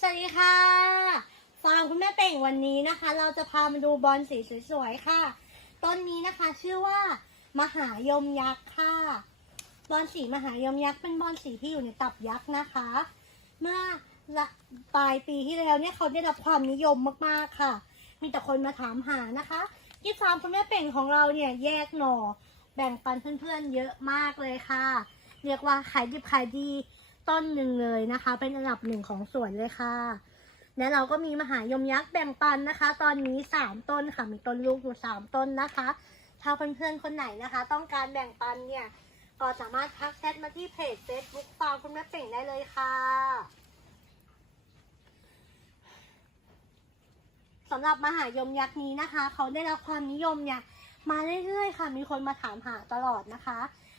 สวัสดีค่ะ ฟาร์มคุณแม่เป่งวันนี้นะคะ เราจะพามาดูบอลสีสวยๆค่ะ ต้นนี้นะคะชื่อว่ามหายมยักษ์ค่ะ บอลสีมหายมยักษ์เป็นบอลสีที่อยู่ในตับยักษ์นะคะ เมื่อปลายปีที่แล้วเนี่ยเขาได้รับความนิยมมากๆค่ะ มีแต่คนมาถามหานะคะที่ฟาร์มคุณแม่เป่งของเราเนี่ยแยกหน่อ แบ่งปันเพื่อนๆเยอะมากเลยค่ะ เรียกว่าขายดิบขายดี ต้นหนึ่งเลยนะคะ เป็นอันดับหนึ่งของสวนเลยค่ะ และเราก็มีมหายมยักษ์แบ่งปันนะคะ ตอนนี้สามต้นค่ะ มีต้นลูกอยู่สามต้นนะคะ ถ้าเพื่อนๆคนไหนนะคะ ต้องการแบ่งปันเนี่ย ก็สามารถทักแชทมาที่เพจ Facebook ฟาร์มคุณแม่เป่งได้เลยค่ะสำหรับมหายมยักษ์นี้นะคะ เขาได้รับความนิยมเนี่ยมาเรื่อยๆค่ะ มีคนมาถามหาตลอดนะคะ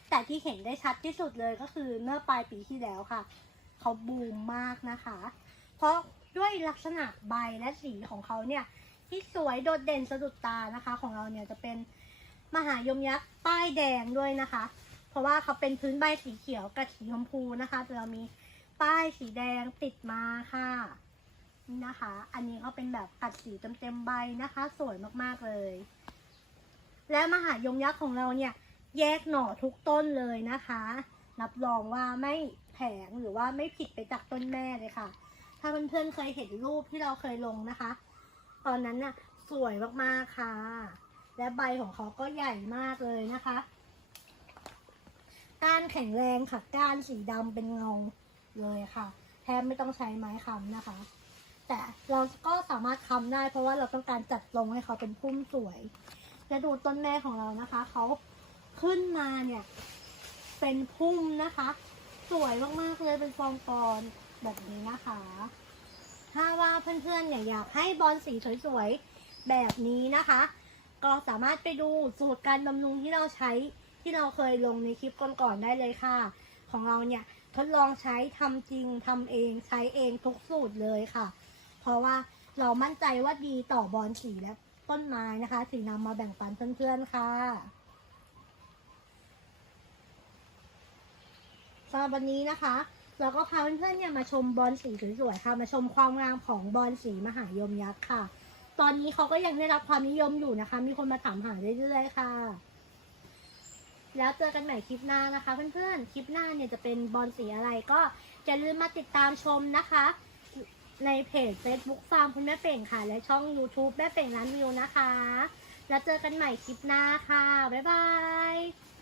แต่ที่เห็นได้ชัดที่สุดเลยก็คือเมื่อปลายปีที่แล้วค่ะ เขาบูมมากนะคะ เพราะด้วยลักษณะใบและสีของเขาเนี่ยที่สวยโดดเด่นสะดุดตานะคะ ของเราเนี่ยจะเป็นมหายมยักษ์ป้ายแดงด้วยนะคะ เพราะว่าเขาเป็นพื้นใบสีเขียวกับสีชมพูนะคะแต่เรามีป้ายสีแดงติดมาค่ะนี่นะคะ อันนี้เขาเป็นแบบกัดสีเต็มๆใบนะคะ สวยมากๆเลย และมหายมยักษ์ของเราเนี่ย แยกหน่อทุกต้นเลยนะคะ รับรองว่าไม่แผงหรือว่าไม่ผิดไปจากต้นแม่เลยค่ะ ถ้าเพื่อนๆเคยเห็นรูปที่เราเคยลงนะคะ ตอนนั้นน่ะสวยมากๆค่ะ และใบของเขาก็ใหญ่มากเลยนะคะก้านแข็งแรงค่ะก้านสีดำเป็นเงาเลยค่ะ แทบไม่ต้องใช้ไม้ค้ำนะคะ แต่เราก็สามารถค้ำได้เพราะว่าเราต้องการจัดทรงให้เขาเป็นพุ่มสวย และดูต้นแม่ของเรานะคะ เขา ขึ้นมาเนี่ย เป็นพุ่มนะคะ สวยมากๆเลยเป็นฟองกรแบบนี้นะคะ ถ้าว่าเพื่อนๆเนี่ยอยากให้บอลสีสวยๆแบบนี้นะคะ ก็สามารถไปดูสูตรการบำรุงที่เราใช้ที่เราเคยลงในคลิปก่อนๆได้เลยค่ะ ของเราเนี่ยทดลองใช้ทำจริงทำเองใช้เองทุกสูตรเลยค่ะ เพราะว่าเรามั่นใจว่าดีต่อบอลสีและต้นไม้นะคะถึงนำมาแบ่งปันเพื่อนๆค่ะำหรับวันนี้นะคะเราก็พาเพื่อนๆเนี่ยมาชมบอลสีสวยๆค่ะ มาชมความงามของบอลสีมหายมยักษ์ค่ะ ตอนนี้เขาก็ยังได้รับความนิยมอยู่นะคะ มีคนมาถามหาเรื่อยๆค่ะ แล้วเจอกันใหม่คลิปหน้านะคะ เพื่อนๆ คลิปหน้าเนี่ยจะเป็นบอลสีอะไรก็อย่าลืมมาติดตามชมนะคะ ในเพจ Facebook ฟาร์มคุณแม่เป่งค่ะ และช่อง YouTube แม่เป่งร้านวิวนะคะ แล้วเจอกันใหม่คลิปหน้าค่ะ บ๊ายบาย